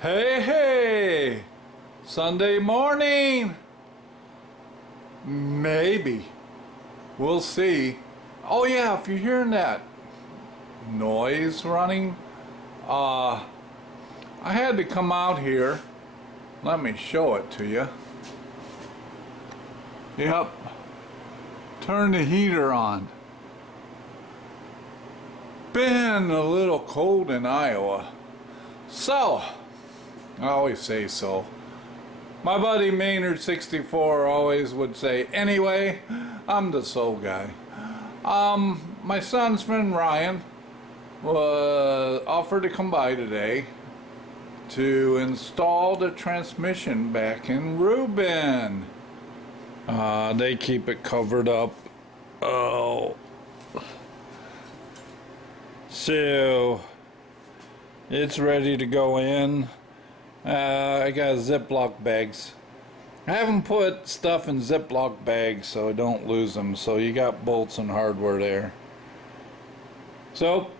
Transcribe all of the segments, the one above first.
Hey, hey! Sunday morning! Maybe. We'll see. Oh yeah, if you're hearing that noise running, I had to come out here. Let me show it to you. Yep. Turn the heater on. Been a little cold in Iowa. So, I always say so. My buddy Maynard 64 always would say, anyway, I'm the soul guy. My son's friend Ryan was offered to come by today to install the transmission back in Rubin. They keep it covered up. Oh. So, it's ready to go in. I got Ziploc bags. I haven't put stuff in Ziploc bags so I don't lose them. So you got bolts and hardware there. So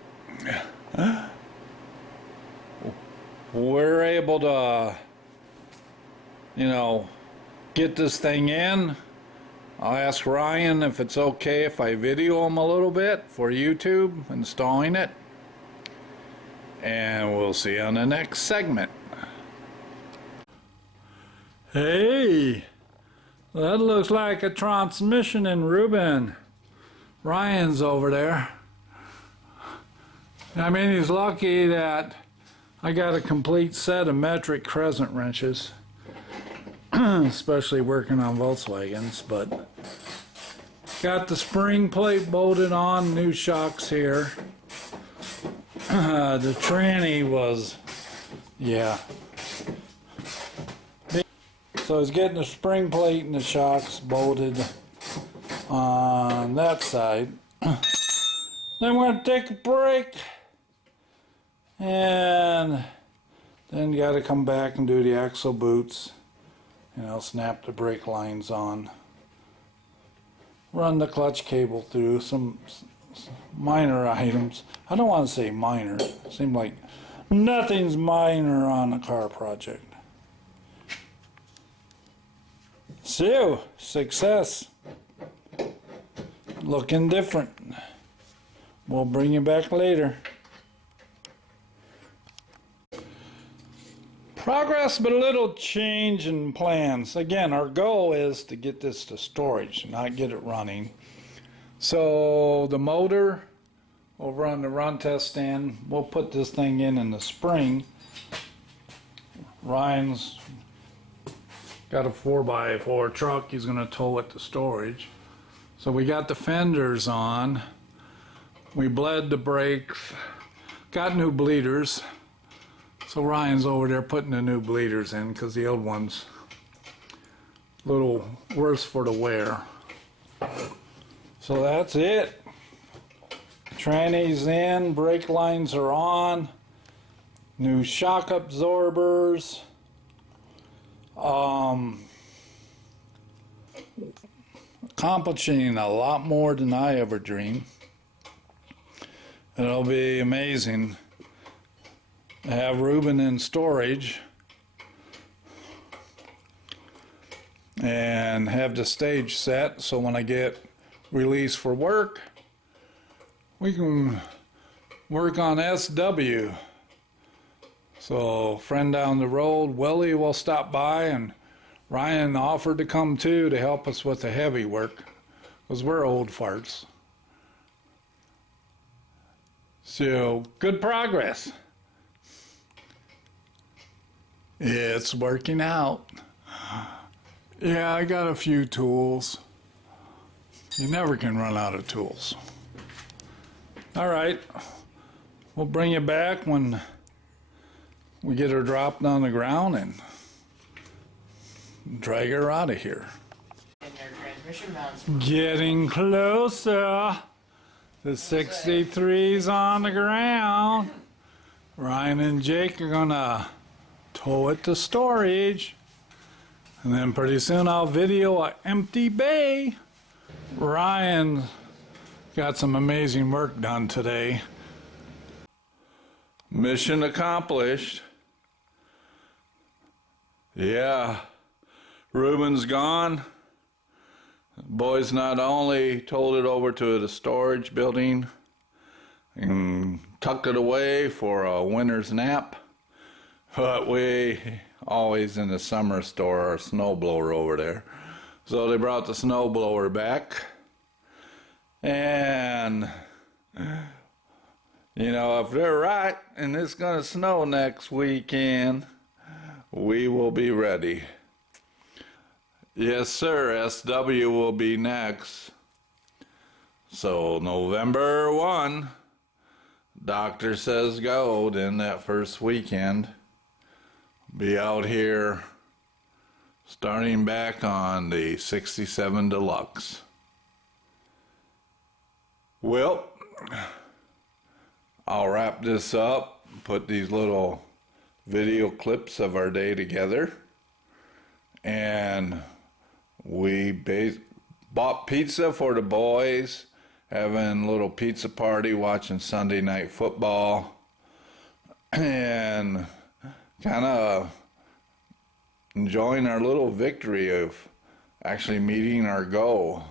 we're able to, get this thing in. I'll ask Ryan if it's okay if I video him a little bit for YouTube installing it. And we'll see you on the next segment. Hey, that looks like a transmission in Rubin. Ryan's over there. I mean, he's lucky that I got a complete set of metric crescent wrenches, especially working on Volkswagens, but got the spring plate bolted on, new shocks here. The Tranny was, yeah. So I was getting the spring plate and the shocks bolted on that side. Then we're going to take a break. And then you got to come back and do the axle boots. Snap the brake lines on. Run the clutch cable through. Some minor items. I don't want to say minor. It seems like nothing's minor on a car project. So, success. Looking different. We'll bring you back later. Progress, but a little change in plans. Again, our goal is to get this to storage, not get it running. So the motor over on the run test stand, we'll put this thing in the spring. Ryan's got a 4x4 truck. He's going to tow it to storage. So we got the fenders on. We bled the brakes. Got new bleeders. So Ryan's over there putting the new bleeders in because the old one's a little worse for the wear. So that's it. Tranny's in. Brake lines are on. New shock absorbers. Accomplishing a lot more than I ever dreamed. It'll be amazing to have Rubin in storage and have the stage set so when I get released for work we can work on SW. So, friend down the road, Willie, will stop by, and Ryan offered to come too to help us with the heavy work, because we're old farts. So, good progress. It's working out. Yeah, I got a few tools. You never can run out of tools. All right, we'll bring you back when we get her dropped on the ground and drag her out of here. And their transmission mounts. Getting closer. The 63's on the ground. Ryan and Jake are gonna tow it to storage. And then pretty soon I'll video an empty bay. Ryan got some amazing work done today. Mission accomplished. Yeah, Rubin's gone. Boys not only told it over to the storage building and tucked it away for a winter's nap, but we always in the summer store our snowblower over there. So they brought the snowblower back, and you know, if they're right and it's gonna snow next weekend, we will be ready. Yes, sir, SW will be next. So November 1, doctor says go, then that first weekend. Be out here starting back on the 67 Deluxe. Well, I'll wrap this up, put these little video clips of our day together, and we bought pizza for the boys, having a little pizza party, watching Sunday Night Football, and kind of enjoying our little victory of actually meeting our goal.